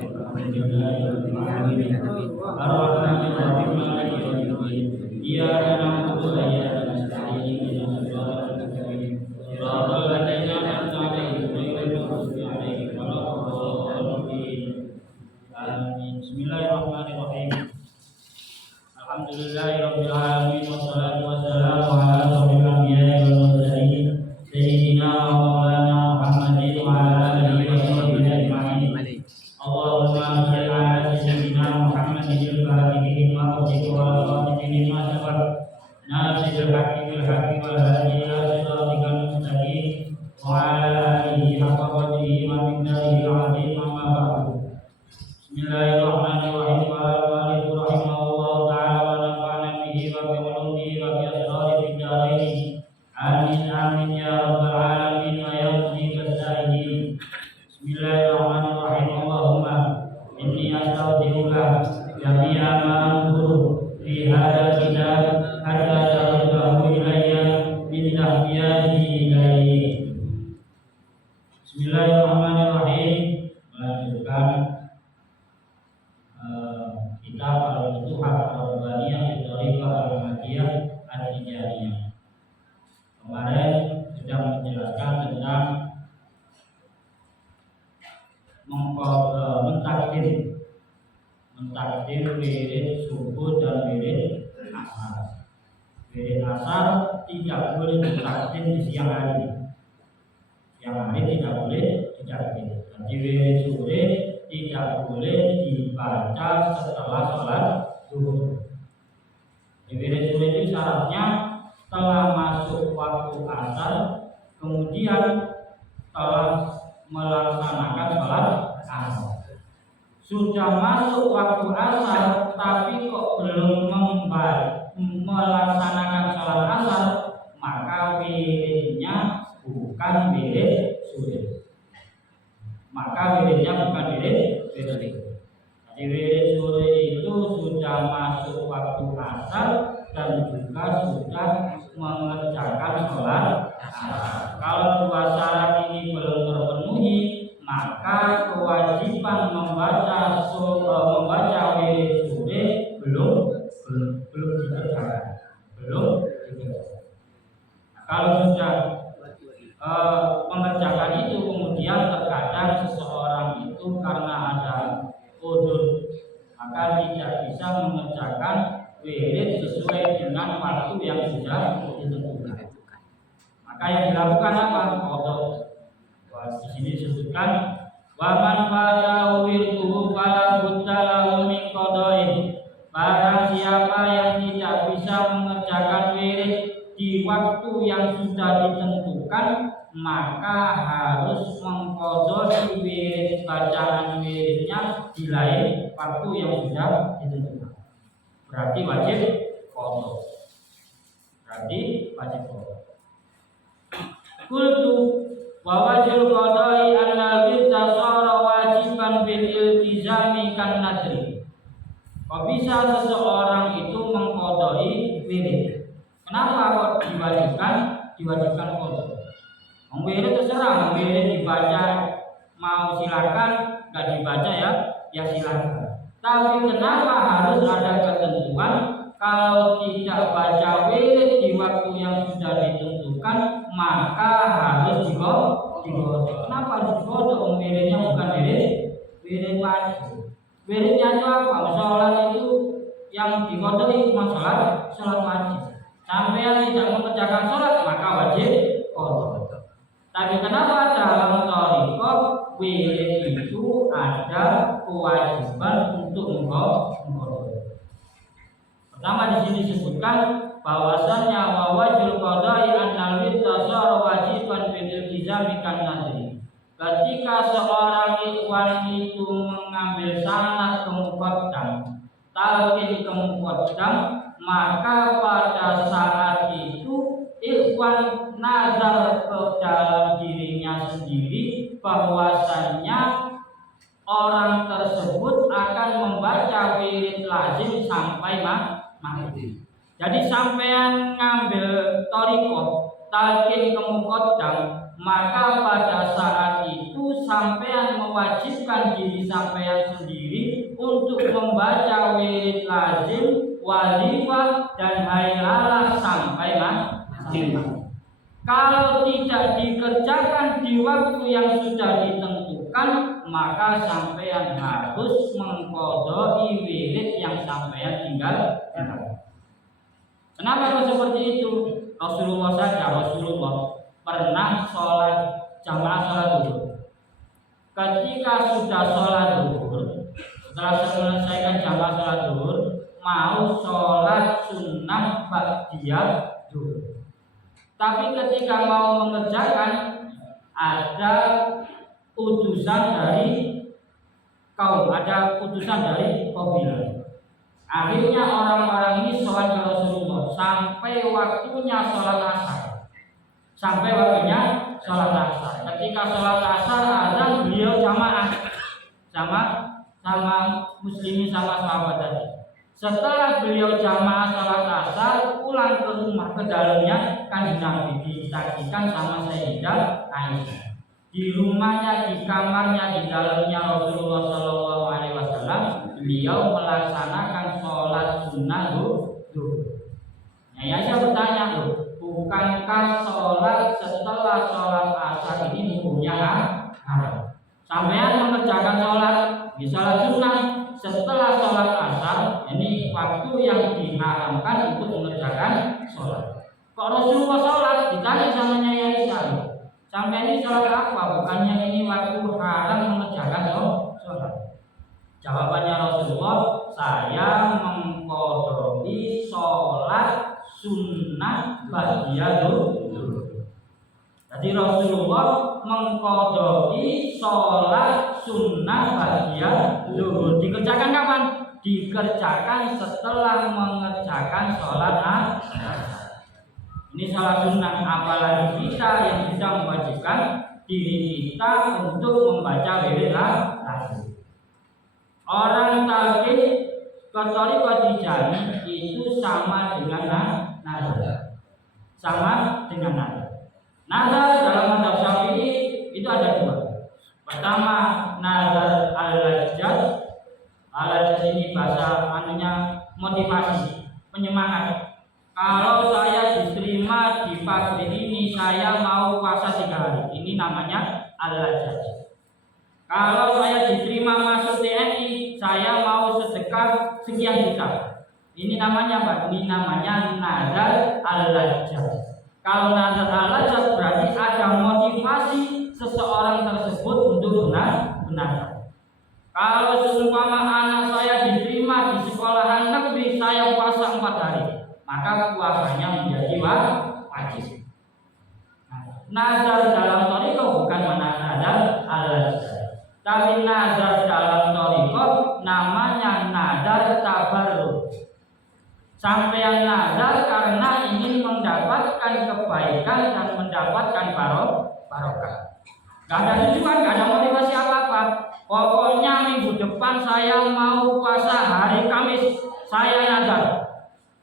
Alhamdulillahirabbil alamin. Ar-Rahmanir Rahim. Maliki yaumiddin. Iyyaka na'budu wa iyyaka nasta'in. Ihdinas siratal mustaqim. Siratal ladzina an'amta 'alaihim ghairil maghdubi 'alaihim waladdallin. Amin. Bismillahirrahmanirrahim. Alhamdulillahirabbil alamin wassalatu wassalamu ala asyrofil anbiya'i wal mursalin sayyidina wa maulana Muhammadin wa ala alihi wa sahbihi ajma'in. Allahumma shalli ala sayyidina Muhammadin al-fatihil lima ughliqa wal khatimi lima sabaq nasiril haqqi bil haqqi wal hadi ila siratikal mustaqim wa ala alihi haqqa qadrihi wa miqdarihi al-'azim. Amma ba'du. Bismillahirrahmanirrahim. Amin amin ya rabbal alamin wa ya mujibas sa'ilin. Bismillahirrahmanirrahim. Allahumma inni astaudiruka jami'a ma anzuru fi hadzal kitab hatta taruddahu ilayya min tahfiyati ilayhi. Bismillahirrahmanirrahim. Melanjutkan kitab Al-Futuhat Ar-Rabbaniyah fi Thariqah Al-Ahmadiyah Al-Hijaiyah. Kemarin sudah menjelaskan tentang mentakdir wirid subuh dan wirid asar. Wirid asar tidak boleh ditakdir di siang hari. Siang hari tidak boleh ditakdir. Jadi wirid sore tidak boleh dibaca setelah sholat zuhur. Di wirid sore itu syaratnya telah masuk waktu asar, kemudian telah melaksanakan sholat asar. Sudah masuk waktu asar, tapi kok belum melaksanakan sholat asar, maka wiridnya bukan wirid sore. Maka wiridnya bukan wirid sore. Jadi wirid sore itu sudah masuk waktu asar dan juga sudah mengerjakan sholat asar. Kalau dua syarat ini belum terpenuhi, maka kewajiban membaca wirid sore belum dikerjakan. Kalau sudah mengerjakan itu, kemudian terkadang seseorang itu karena ada udzur, maka tidak bisa mengerjakan wirid sesuai dengan waktu yang sudah ditentukan. Maka yang dilakukan apa? Qadha. Di sini disebutkan wa man fatahu wirduhu fala budda lahu min qadha'i. Barang siapa yang tidak bisa mengerjakan wirid di waktu yang sudah ditentukan, maka harus mengqadha wirid, bacaan wiridnya di lain waktu yang sudah ditentukan. Berarti wajib qadha. Qultu wa wajibul qada'i anna al-wirda sara wajiban bil iltizami kan nadri. Kok bisa seseorang itu mengqadai wirid? Kenapa kok diwajibkan qadha? Wirid terserah, wirid dibaca mau silakan, enggak dibaca ya silakan. Tapi kenapa harus ada ketentuan kalau tidak baca wirid di waktu yang sudah ditentukan, maka harus diqadha? Kenapa harus diqadha? Wiridnya bukan wirid wajib. Wiridnya itu apa? Sholat itu yang diqadha cuma sholat wajib. Sampai tidak mengerjakan sholat, maka wajib qadha. Tapi kenapa dalam thariqah wirid itu ada kewajiban untuk mengqadha? Pertama di sini disebutkan bahwasannya wa wajibul qada'i annal wirda sara wajiban bil iltizami kan nadri. Ketika seorang ikhwan itu mengambil sanad ke muqaddam, talqin ke muqaddam, maka pada saat itu ikhwan nazar ke dalam dirinya sendiri bahwasannya orang tersebut akan membaca wirid lazim sampai mati. Jadi sampean ngambil thariqah talqin ke muqaddam, maka pada saat itu sampean mewajibkan diri sampean sendiri untuk membaca wirid lazim, wazifa dan hailalah sampai mati. Kalau tidak dikerjakan di waktu yang sudah ditentukan, maka sampean harus mengqadai wirid yang sampean tinggal. Kenapa kok seperti itu? Rasulullah pernah sholat jamaah sholat zuhur. Ketika sudah sholat zuhur, setelah selesaikan jamaah sholat zuhur, mau sholat sunnah ba'diyah zuhur. Tapi ketika mau mengerjakan, ada utusan dari kaum, ada utusan dari kabilah. Akhirnya orang-orang ini sholat ke Rasulullah sampai waktunya sholat asar. Sampai waktunya sholat asar. Ketika sholat asar azan, beliau jamaah sama muslimin sama sahabat tadi. Setelah beliau jamaah sholat asar, pulang ke rumah ke dalamnya Kanjeng Nabi disaksikan sama Sayyidah Aisyah. Di rumahnya, di kamarnya, di dalamnya Rasulullah Shallallahu Alaihi Wasallam, beliau melaksanakan sholat sunnah zuhur. Aisyah bertanya, bukankah sholat setelah sholat asar ini hukumnya haram? Sampean mengerjakan sholat di sholat sunnah setelah sholat asar, ini waktu yang diharamkan untuk mengerjakan sholat. Kok Rasulullah sholat? Ditanya sama Nyai Aisyah, sampai ini sholat apa? Bukannya ini waktu haram mengerjakan sholat? Jawabannya Rasulullah, saya mengqadai sholat sunnah ba'diyah zuhur. Jadi Rasulullah mengqadai sholat sunnah ba'diyah zuhur. Dikerjakan kapan? Dikerjakan setelah mengerjakan sholat asar. Ini sholat sunnah, apalagi kita yang sudah mewajibkan diri kita untuk membaca wirid lazim. Orang talqin ke thariqah Tijaniyah itu sama dengan nazar. Sama dengan nazar. Nazar dalam mazhab Syafi'i itu ada dua. Pertama, nazar al-lajjat. Al-lajjat ini bahasa motivasi, penyemangat. Kalau saya diterima di pabrik ini, saya mau puasa 3 hari. Ini namanya al-lajjat. Kalau saya diterima masuk TNI, saya mau sedekah sekian juta. Ini namanya apa? Ini namanya nazar al-lajjat. Kalau nazar al-lajjat berarti ada motivasi seseorang tersebut untuk benar. Kalau seumpama anak saya diterima di sekolahan negeri, saya puasa 4 hari. Maka puasanya menjadi wajib. Nazar dalam thariqah bukan nazar al-lajjat, tapi nazar dalam thariqah namanya nazar tabarruk. Sampeyan nazar karena ingin mendapatkan kebaikan dan mendapatkan barokah. Gak ada tujuan, gak ada motivasi apa-apa. Pokoknya minggu depan saya mau puasa hari Kamis, saya nazar.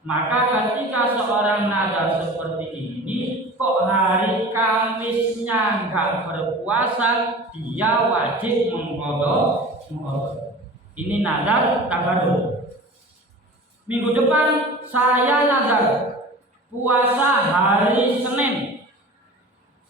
Maka ketika seorang nazar seperti ini, kok hari Kamisnya nggak berpuasa, dia wajib mengqadha. Ini nazar tabarruk. Minggu depan saya nazar puasa hari Senin.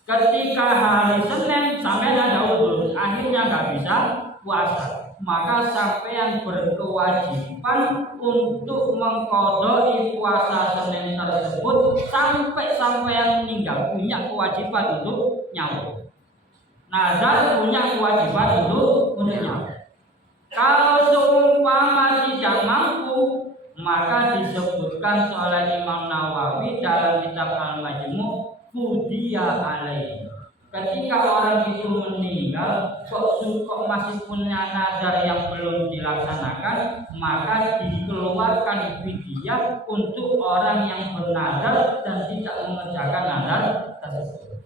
Ketika hari Senin sampai ada udur, akhirnya nggak bisa puasa. Maka sampean berkewajiban untuk mengqadai puasa Senin tersebut sampai sampean meninggal, punya kewajiban untuk nyawa. Nazar punya kewajiban untuk nyawa. Kalau seumpama tidak mampu, maka disebutkan oleh Imam Nawawi dalam kitab Al-Majmu' fudiya alaihi. Ketika orang itu meninggal, kok masih punya nazar yang belum dilaksanakan, maka dikeluarkan fidyah untuk orang yang bernazar dan tidak mengerjakan nazar tersebut.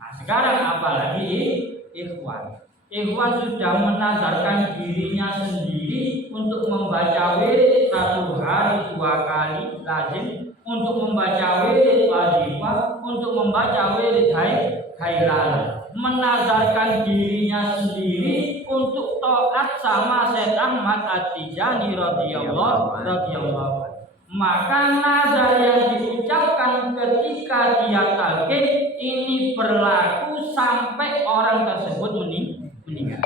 Nah, sekarang apalagi ikhwan. Ikhwan sudah menazarkan dirinya sendiri untuk membaca wirid 1 hari 2 kali lazim untuk membaca wirid wajibah, untuk membaca wirid hailal, menazarkan dirinya sendiri untuk taat sama Syekh Ahmad At-Tijani radhiyallahu. Maka nazar yang diucapkan ketika dia talqin ini berlaku sampai orang tersebut meninggal.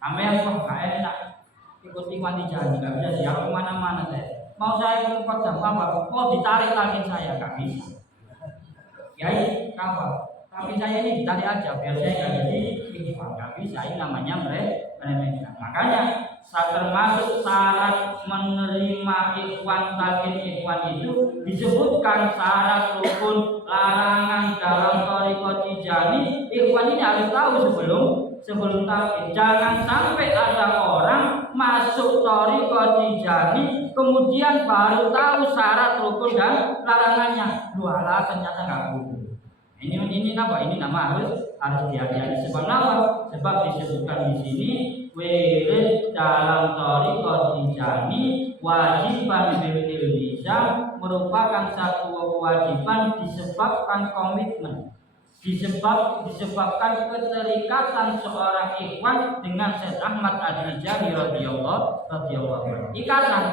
Sampai yang kok enak ikuti mati janji, nggak bisa siap kemana-mana saya. Mau saya ikut jam apa? Mau ditarik talqin saya nggak bisa. Kiai kapal, tapi saya ini ditarik aja biar saya nggak jadi ikhwan. Nggak bisa, ini namanya meremehkan. Makanya termasuk syarat menerima ikhwan talqin ikhwan itu disebutkan syarat rukun larangan dalam thariqah Tijani. Ikhwan ini harus tahu sebelum talqin. Jangan sampai ada orang masuk thariqah Tijani kemudian baru tahu syarat rukun dan larangannya. Lualah ternyata nggak boleh. Ini apa? Ini nama harus hati-hati. Sebab apa? Sebab disebutkan di sini wirid dalam thariqah Tijani wajiban bil iltizam, merupakan satu kewajiban disebabkan komitmen, disebabkan keterikatan seorang ikhwan dengan Syekh Ahmad At-Tijani radhiyallahu. Ikatan.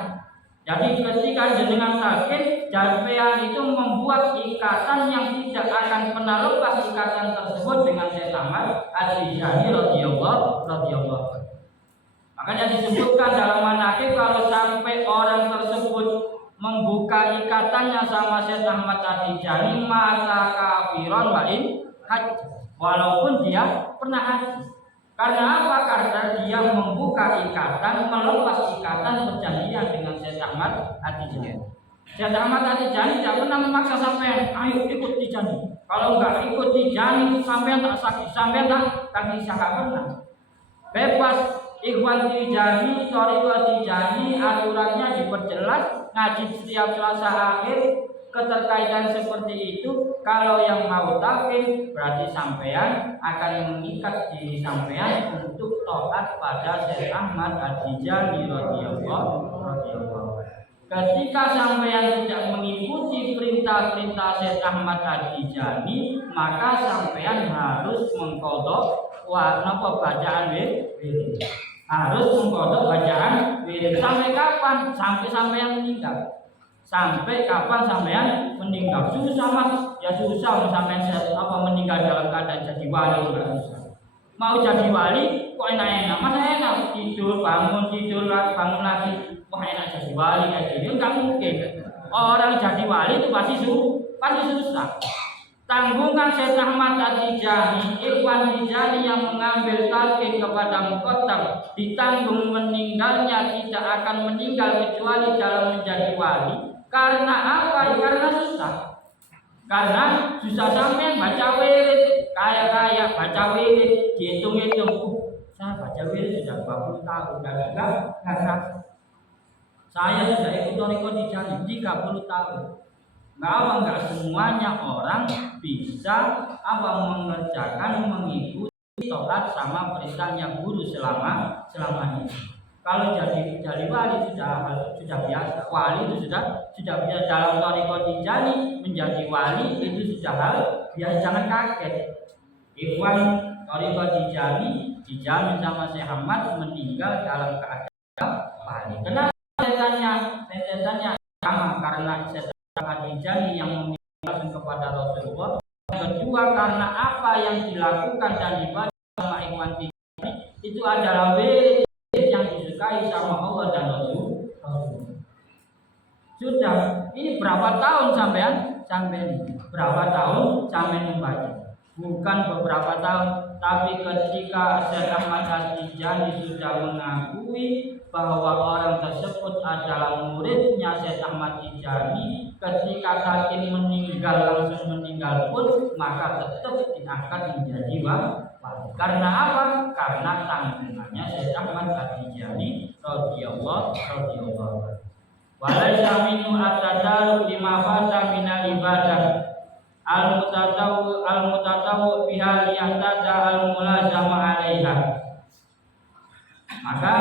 Jadi ketika dengan talqin, jampean itu membuat ikatan yang tidak akan pernah lepas ikatan tersebut dengan Syekh Ahmad At-Tijani radhiyallahu. Makanya disebutkan dalam manaqib kalau sampai orang tersebut membuka ikatannya sama Syekh Ahmad At-Tijani maka kafiron wa'in haji, walaupun dia pernah haji. Karena apa? Karena dia membuka ikatan, melepas ikatan perjanjian dengan Syekh Ahmad At-Tijani. Syekh Ahmad At-Tijani tidak pernah memaksa sampean, ayo ikut Tijani. Kalau enggak ikut Tijani, sampean tak sakit, sampean tak bisa, enggak pernah. Bebas. Ikhwan Tijani, thariqah Tijani, aturannya diperjelas, ngaji setiap Selasa akhir, keterkaitan seperti itu. Kalau yang mau talqin berarti sampean akan mengikat diri sampean untuk taat pada Syekh Ahmad At-Tijani radhiyallahu. Ketika sampean tidak mengikuti perintah-perintah Syekh Ahmad At-Tijani, maka sampean harus mengqadha bacaan wirid. Harus mengqadha bacaan wirid. Sampai kapan? Sampai sampean meninggal. Sampai kapan sampean meninggal? Susah Mas, ya susah sampean meninggal dalam keadaan jadi wali, enggak susah. Mau jadi wali kok enak-enak, Mas enak tidur bangun lagi, wah enak jadi wali kayak gini, enggak mungkin. Orang jadi wali itu pasti susah. Tanggungan Syekh Ahmad At-Tijani, ikhwan Tijani yang mengambil talqin kepada muqaddam ditanggung meninggalnya, tidak akan meninggal kecuali dalam menjadi wali. Karena apa? Karena susah. Karena susah sampean baca wirid, kayak baca wirid, dihitung-hitung. Saya baca wirid sudah 20 tahun dan enggak. Saya sudah ikut thariqah Tijani 30 tahun. Enggak semuanya orang bisa mengerjakan, mengikuti taat sama perintahnya guru selama ini. Kalau jadi wali sudah biasa. Wali itu sudah biasa. Dalam thariqah Tijani menjadi wali itu sudah hal biasa, jangan kaget. Ikhwan thariqah Tijani dijamin sama Syekh Ahmad meninggal dalam keadaan wali. Kenapa rentetannya sama? Karena Syekh Ahmad Tijani yang meminta kepada Rasulullah. Kedua, karena apa yang dilakukan dan dibaca sama ikhwan Tijani itu adalah wirid yang disukai sama Allah dan Rasul. Sudah, ini berapa tahun sampean berapa tahun sampean membaca? Bukan beberapa tahun, tapi ketika Syekh Ahmad At-Tijani sudah mengakui bahwa orang tersebut adalah muridnya Syekh Ahmad Tijani, ketika talqin langsung meninggal pun maka tetap akan menjadi wali. Karena apa? Karena tanggungannya Syekh Ahmad At-Tijani radhiyallahu. Walaysa minhu at-tadaru bima fata minal ibadah al-mutatawu biha liyahtada al-mulazama 'alaiha. Maka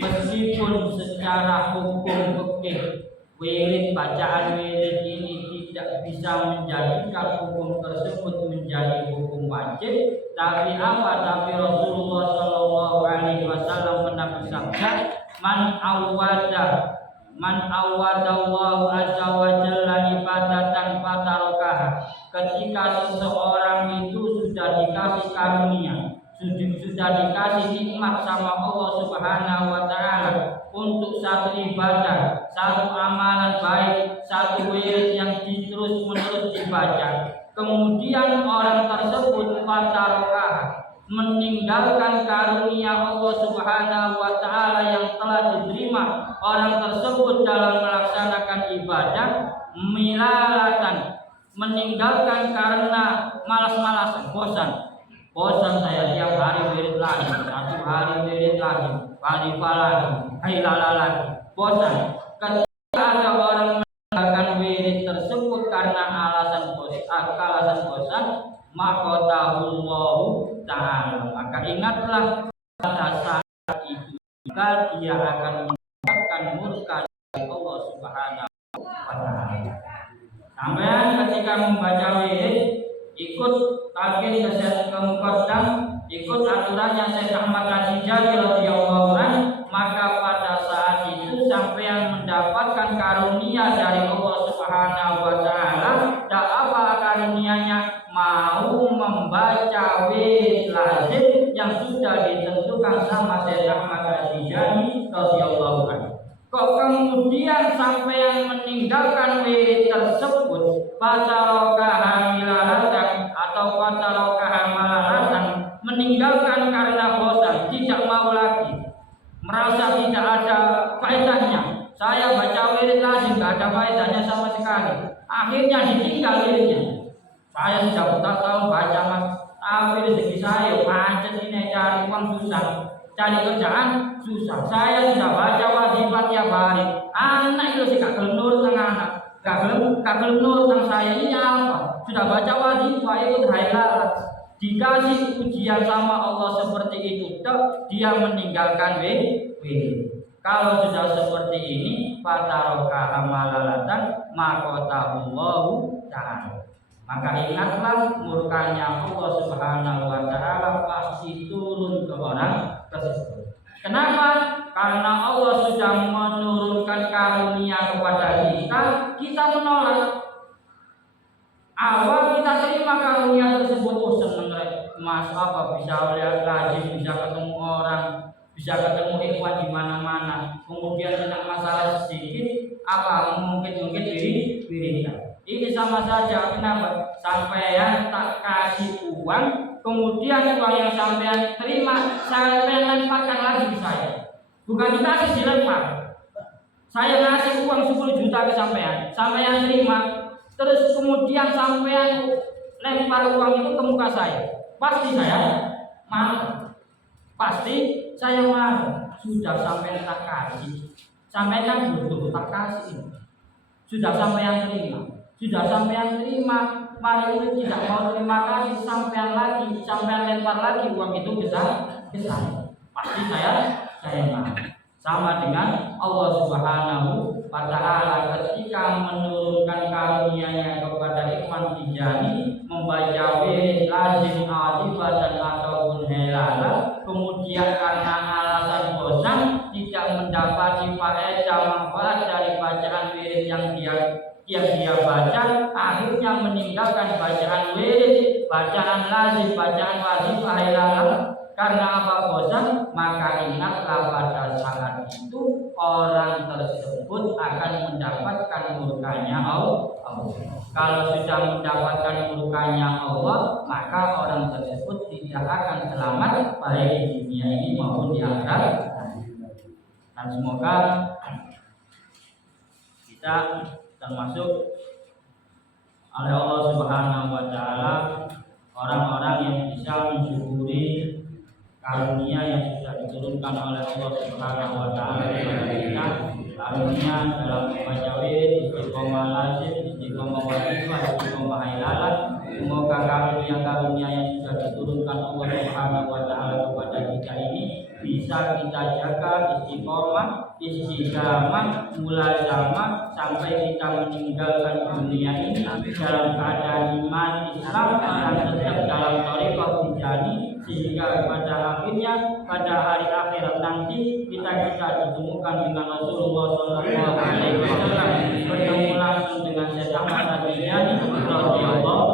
meskipun secara hukum fikih wirid bacaan wirid ini tidak bisa menjadikan hukum tersebut menjadi hukum wajib, tapi apa? Tapi Rasulullah Shallallahu Alaihi Wasallam pernah bersabda, man awadallahu azza wa jalla ibadatan fatarokah. Ketika seseorang itu sudah dikasih karunia, sudah dikasih nikmat sama Allah Subhanahu wa taala untuk satu ibadah, satu amalan baik, satu wirid yang terus-menerus dibaca. Kemudian orang tersebut fatarokah, meninggalkan karunia Allah Subhanahu wa taala yang telah diterima orang tersebut dalam melaksanakan ibadah, milalatan, meninggalkan karena malas-malasan, bosan saya tiap hari wirid lagi, satu hari wirid lagi, khalifah lagi, hailala lagi, bosan. Ketika ada orang meninggalkan wirid tersebut karena alasan bosan, maqatahullahu ta'ala, maka ingatlah pada saat itu juga dia akan mendapatkan murka dari Allah Subhanahu wa taala. Sampai ketika membaca wirid, ikut talqin ke muqaddam, ikut aturannya Syekh Ahmad Al-Tijani radhiyallahu anhu, maka pada saat itu sampean mendapatkan karunia dari Allah Subhanahu wa taala. Dan apa karunianya? Mau membaca wirid lazim yang sudah ditentukan sama Syekh Ahmad Al-Tijani radhiyallahu anhu. Kok kemudian sampean meninggalkan wirid tersebut, fatarokah hamilalatan atau fatarokah malalatan, meninggalkan karena bosan, tidak mau lagi, merasa tidak ada faedahnya. Saya baca wirid lazim tidak ada faedahnya sama sekali. Akhirnya ditinggal wiridnya. Saya sudah bertahun-tahun baca mas, tapi rezeki saya pancet ini cari uang susah, cari kerjaan susah. Saya sudah baca wazifah tiap hari. Anak itu sih gak gelem nurut nang anak, gak gelem nurut nang saya. Ini apa? Sudah baca wazifah ikut hailala, dikasih ujian sama Allah seperti itu, dia meninggalkan wirid. Kalau sudah seperti ini, fatarokah malalatan maqatahullahu ta'ala. Maka ingatlah murkanya Allah Subhanahu wa taala pasti turun ke orang tersebut. Kenapa? Karena Allah sudah menurunkan karunia kepada kita menolak. Awal kita terima karunia tersebut, oh seneng mas, apa bisa lihat lazim, bisa ketemu orang, bisa ketemu ikhwan di mana-mana. Kemudian tentang masalah sedikit, apa mungkin wiridan. Ini sama saja. Kenapa? Sampean tak kasih uang, kemudian uang yang sampean terima sampean lemparkan lagi ke saya. Bukan dikasih, dilempar. Saya ngasih uang 10 juta ke sampean terima, terus kemudian sampean lempar uang itu ke muka saya. Pasti saya marah. Pasti saya marah. Sudah sampean tak kasih, sampean kan butuh tak kasih. Sudah sampean terima. Sudah sampean terima, mari ini tidak mau terima kasih, sampean lempar lagi uang itu ke saya. Pasti saya marah. Sama dengan Allah Subhanahu wa taala ketika menurunkan karunia-Nya kepada Ikhwan Tijani membaca wirid lazim adibatan ataupun halala, kemudian karena alasan bosan tidak mendapati faedah manfaat dari bacaan wirid yang dia baca, akhirnya meninggalkan bacaan wirid, bacaan lazim, bacaan wazifah halala. Karena apa? Bosan. Maka ingatlah pada saat itu orang tersebut akan mendapatkan murkanya Allah. Kalau sudah mendapatkan murkanya Allah, maka orang tersebut tidak akan selamat baik di dunia ini maupun di akhirat. Dan semoga kita termasuk oleh Allah Subhanahu wa taala orang-orang yang bisa mensyukuri karunia yang sudah diturunkan oleh Allah Subhanahu wa taala kepada kita, karunia dalam membaca wirid, istiqomah lazim, istiqomah wazifah, istiqomah hailalah. Semoga karunia yang sudah diturunkan Allah Subhanahu wa taala kepada kita ini bisa kita jaga istiqamah, mulazamah sampai kita meninggalkan dunia ini dalam keadaan iman Islam dan tetap dalam thariqah Tijaniyah, sehingga pada akhirnya pada hari akhirat nanti kita ditemukan dengan Rasulullah SAW, bertemu langsung dengan Syekh Ahmad At-Tijani radhiyallahu